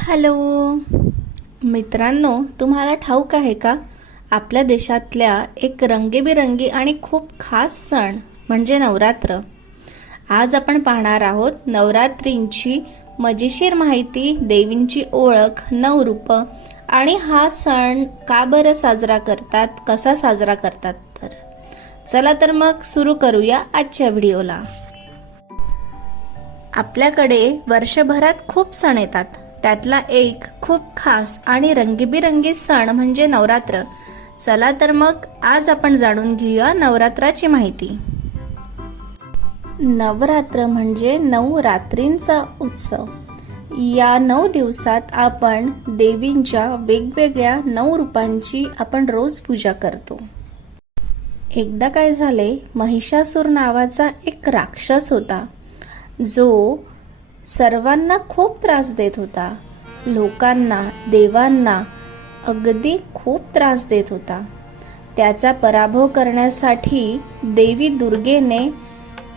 Hello. मित्रांनो तुम्हाला ठाऊक आहे का? आपल्या देशातल्या एक रंगीबिरंगी आणि खूप खास सण म्हणजे नवरात्र. आज आपण पाहणार आहोत नवरात्रींची मजेशीर माहिती देवींची ओळख नवरूप आणि हा सण का बरं साजरा करतात कसा साजरा करतात तर. चला तर मग सुरू करूया आजच्या व्हिडिओला. आपल्याकडे वर्षभरात खूप सण येतात. त्यातला एक खूप खास आणि रंगीबिरंगी सण म्हणजे नवरात्र. चला तर मग आज आपण जाणून घेऊया नवरात्राची माहिती. नवरात्र म्हणजे नऊ रात्रींचा उत्सव. या नऊ दिवसात आपण देवींच्या वेगवेगळ्या नऊ रूपांची आपण रोज पूजा करतो. एकदा काय झाले महिषासूर नावाचा एक राक्षस होता. जो सर्वांना खूप त्रास देत होता. लोकांना देवांना अगदी खूप त्रास देत होता. त्याचा पराभव करण्यासाठी देवी दुर्गेने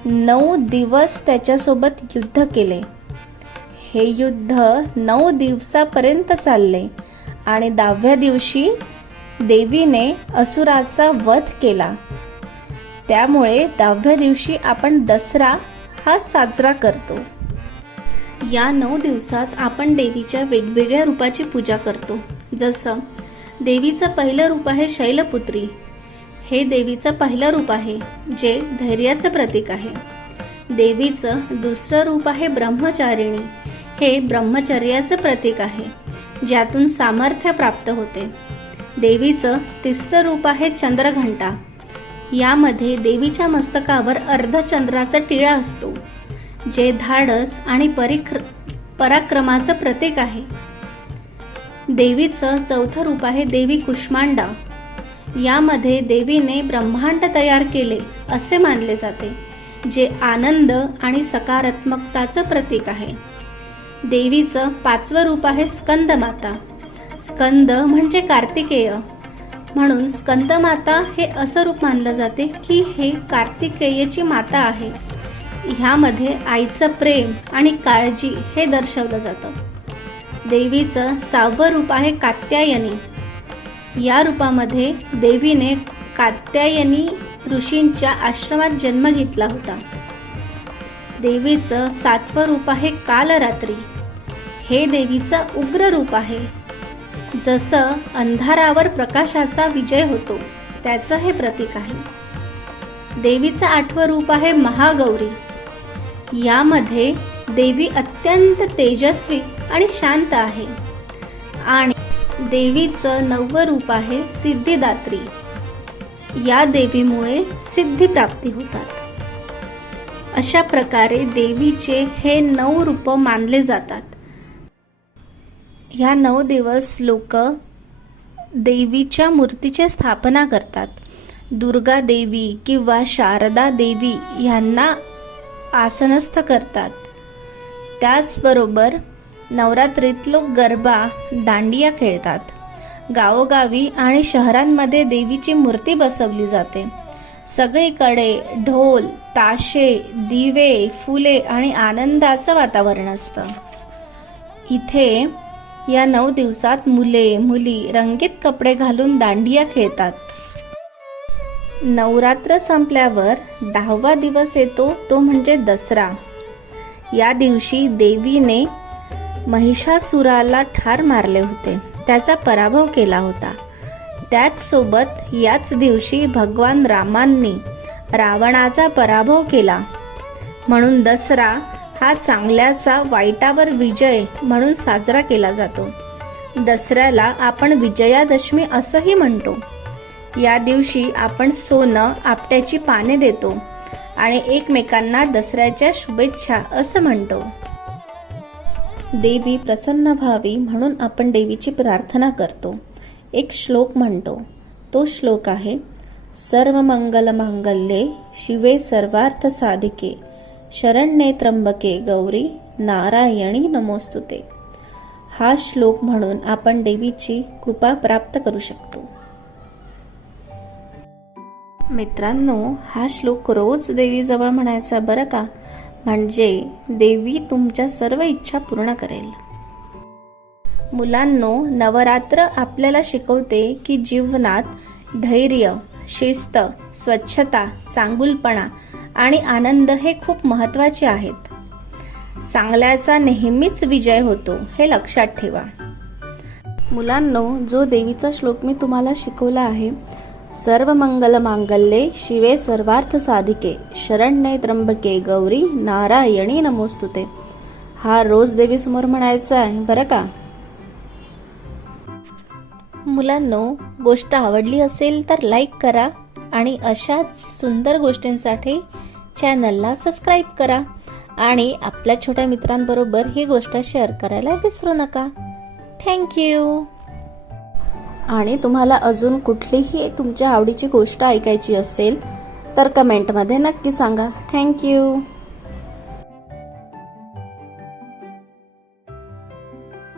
नऊ दिवस त्याच्यासोबत युद्ध केले. हे युद्ध नऊ दिवसापर्यंत चालले आणि दहाव्या दिवशी देवीने असुराचा वध केला. त्यामुळे दहाव्या दिवशी आपण दसरा हा साजरा करतो. या नऊ दिवसात आपण देवीच्या वेगवेगळ्या रूपाची पूजा करतो. जसं देवीचं पहिलं रूप आहे शैलपुत्री. हे देवीचं पहिलं रूप आहे जे धैर्याचं प्रतीक आहे. देवीचं दुसरं रूप आहे ब्रह्मचारिणी. हे ब्रह्मचर्याचं प्रतीक आहे ज्यातून सामर्थ्य प्राप्त होते. देवीचं तिसरं रूप आहे चंद्रघंटा. यामध्ये देवीच्या मस्तकावर अर्धचंद्राचा टिळा असतो. जे धाडस आणि परिक्र पराक्रमाचं प्रतीक आहे. देवीचं चौथं रूप आहे देवी कुष्मांडा. यामध्ये देवीने ब्रह्मांड तयार केले असे मानले जाते जे आनंद आणि सकारात्मकताचं प्रतीक आहे. देवीचं पाचवं रूप आहे स्कंदमाता. स्कंद म्हणजे कार्तिकेय. म्हणून स्कंदमाता हे असं रूप मानलं जाते की हे कार्तिकेयची माता आहे. ह्यामध्ये आईचं प्रेम आणि काळजी हे दर्शवलं जातं. देवीचं सहावं रूप आहे कात्यायनी. या रूपामध्ये देवीने कात्यायनी ऋषींच्या आश्रमात जन्म घेतला होता. देवीचं सातवं रूप आहे कालरात्री. हे देवीचं उग्र रूप आहे. जसं अंधारावर प्रकाशाचा विजय होतो त्याचं हे प्रतीक आहे. देवीचं आठवं रूप आहे महागौरी. यामध्ये देवी अत्यंत तेजस्वी आणि शांत आहे. आणि देवीचं नववं रूप आहे सिद्धिदात्री. या देवीमुळे सिद्धी प्राप्ती होतात. अशा प्रकारे देवीचे हे नऊ रूप मानले जातात. ह्या नऊ दिवस लोक देवीच्या मूर्तीची स्थापना करतात. दुर्गा देवी किंवा शारदा देवी यांना आसनस्थ करतात. त्याचबरोबर नवरात्रीत लोक गरबा दांडिया खेळतात. गावोगावी आणि शहरांमध्ये देवीची मूर्ती बसवली जाते. सगळीकडे ढोल ताशे दिवे फुले आणि आनंदाचं वातावरण असतं. इथे या नऊ दिवसात मुले मुली रंगीत कपडे घालून दांडिया खेळतात. नवरात्र संपल्यावर दहावा दिवस येतो तो म्हणजे दसरा. या दिवशी देवीने महिषासुराला ठार मारले होते. त्याचा पराभव केला होता. त्याचसोबत याच दिवशी भगवान रामांनी रावणाचा पराभव केला. म्हणून दसरा हा चांगल्याचा वाईटावर विजय म्हणून साजरा केला जातो. दसऱ्याला आपण विजयादशमी असंही म्हणतो. या दिवशी आपण सोनं आपट्याची पाने देतो आणि एकमेकांना दसऱ्याच्या शुभेच्छा असं म्हणतो. देवी प्रसन्न व्हावी म्हणून आपण देवीची प्रार्थना करतो. एक श्लोक म्हणतो. तो श्लोक आहे सर्व मंगल मांगल्ये शिवे सर्वार्थ साधिके. शरण्ये त्र्यंबके गौरी नारायणी नमोस्तुते. हा श्लोक म्हणून आपण देवीची कृपा प्राप्त करू शकतो. मित्रांनो हा श्लोक रोज देवीजवळ म्हणायचा बरं का? म्हणजे देवी तुमच्या सर्व इच्छा पूर्ण करेल. मुलांनो नवरात्र आपल्याला शिकवते की जीवनात धैर्य शिस्त स्वच्छता चांगुलपणा आणि आनंद हे खूप महत्त्वाचे आहेत. चांगल्याचा नेहमीच विजय होतो हे लक्षात ठेवा. मुलांनो जो देवीचा श्लोक मी तुम्हाला शिकवला आहे सर्व मंगल मांगल्ये शिवे सर्वार्थ साधिके शरण्ये त्र्यंबके गौरी नारायणी नमोस्तुते. हा रोज देवीसमोर म्हणायचा आहे बरं का? मुलांनो गोष्ट आवडली असेल तर लाईक करा आणि अशाच सुंदर गोष्टींसाठी चॅनलला सबस्क्राईब करा आणि आपल्या छोट्या मित्रांबरोबर ही गोष्ट शेअर करायला विसरू नका. थँक्यू आणि तुम्हाला अजून कुठलीही तुमच्या आवडीची गोष्ट ऐकायची असेल तर कमेंटमध्ये नक्की सांगा. थँक्यू